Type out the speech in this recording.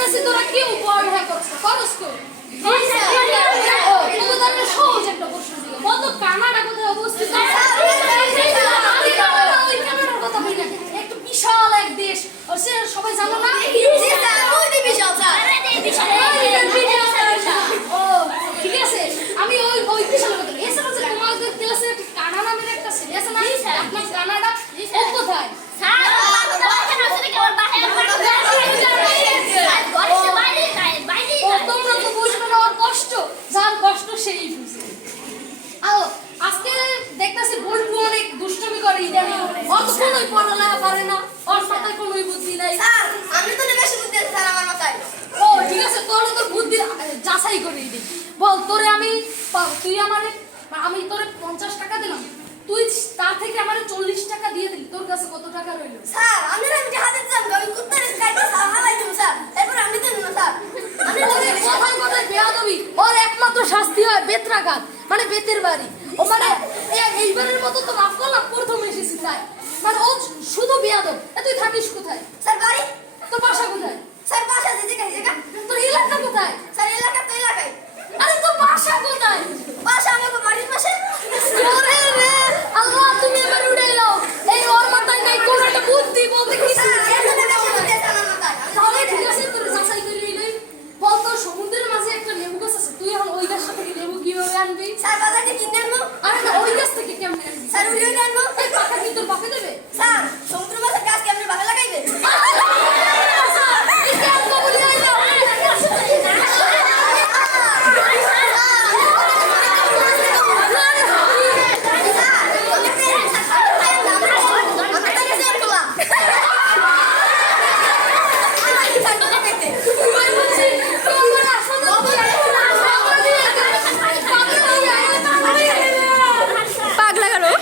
দেখতেছি তোরা কেউ পড়ালেখা করছিস খরচ কর তোমাদের সহজ একটা প্রশ্ন ছিল বলতো কানাডা কোথায় অবস্থিত কানাডার কথা বলি না একটু বিশাল এক দেশ সে সবাই জানো না ও ঠিক আছে আমি ওই বিশাল কথা এছাড়া যে তোমাদের ক্লাসে কানাডা নামের একটা ছেলে আছে না আপনার কানাডা ও কোথায় তোমরা তো বুঝবে না ওর কষ্ট যার কষ্ট সেই বুঝে আজকে দেখতেছি বলবো অনেক দুষ্টমি করে ইদানি অত কোনোই পড়ালেখা পারে না ওর মাথায় কোনোই বুদ্ধি নাই স্যার আমি তো বেশি বুদ্ধি আছে স্যার আমার মাথায় ও ঠিক আছে তোর বুদ্ধি যাচাই করে দিই বল তোরে তুই আমি তোরে 50 টাকা দিলাম তুই তার থেকে আমারে 40 টাকা দিয়ে দিলি তোর কাছে কত টাকা রইল স্যার আমি হাতে যাব আমি কুত্তারে কাইতে হালাই দিম স্যার এরপর আমি দেব না স্যার আমি কোথায় বেয়াদবি ওর একমাত্র শাস্তি হয় বেত্রাঘাত মানে বেতের বাড়ি ও মানে এইবারের মতো তো মাফ করলাম প্রথম এসেছি তাই মানে ও শুধু বেয়াদব তুই থাকিস কোথায় স্যার বাড়ি তোর বাসা কোথায়